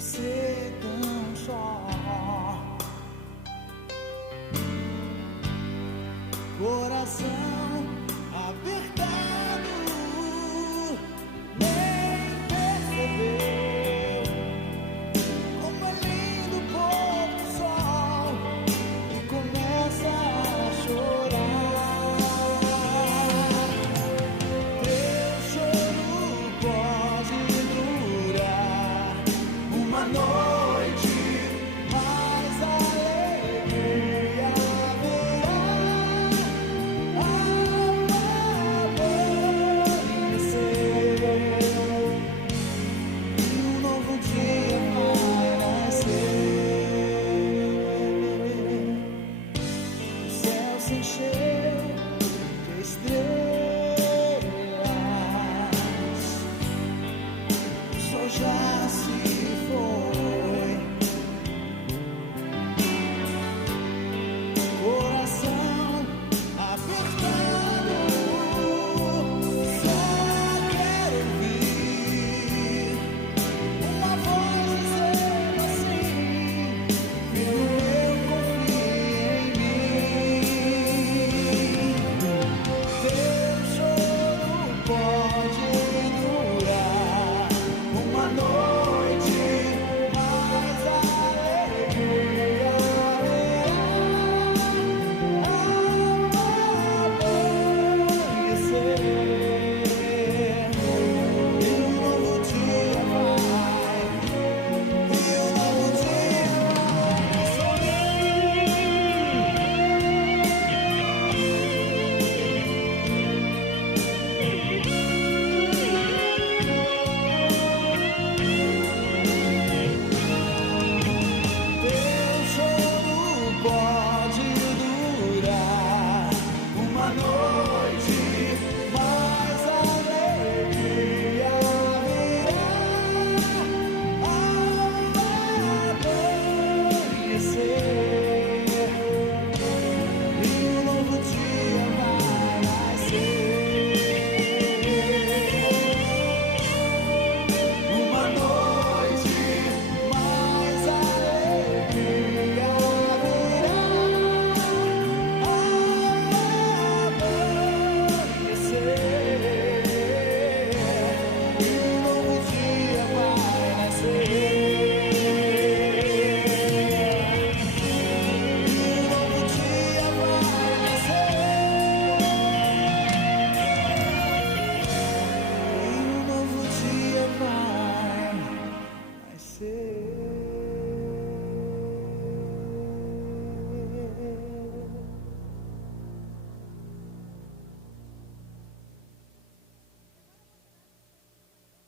você tão só. Coração apertado, nem percebeu como é lindo o pôr do sol e começa a chorar. Teu choro pode durar uma noite, mas a alegria virá e um novo dia vai nascer. O céu se encheu de estrelas, o sol já se foi. Coração apertado, só quero ouvir uma voz dizendo assim: filho meu, confia em mim. Teu choro pode durar uma noite, mas a alegria pode durar uma noite, mas a alegria virá ao amanhecer e um novo dia vai nascer. Uma noite, mas a alegria vai nascer.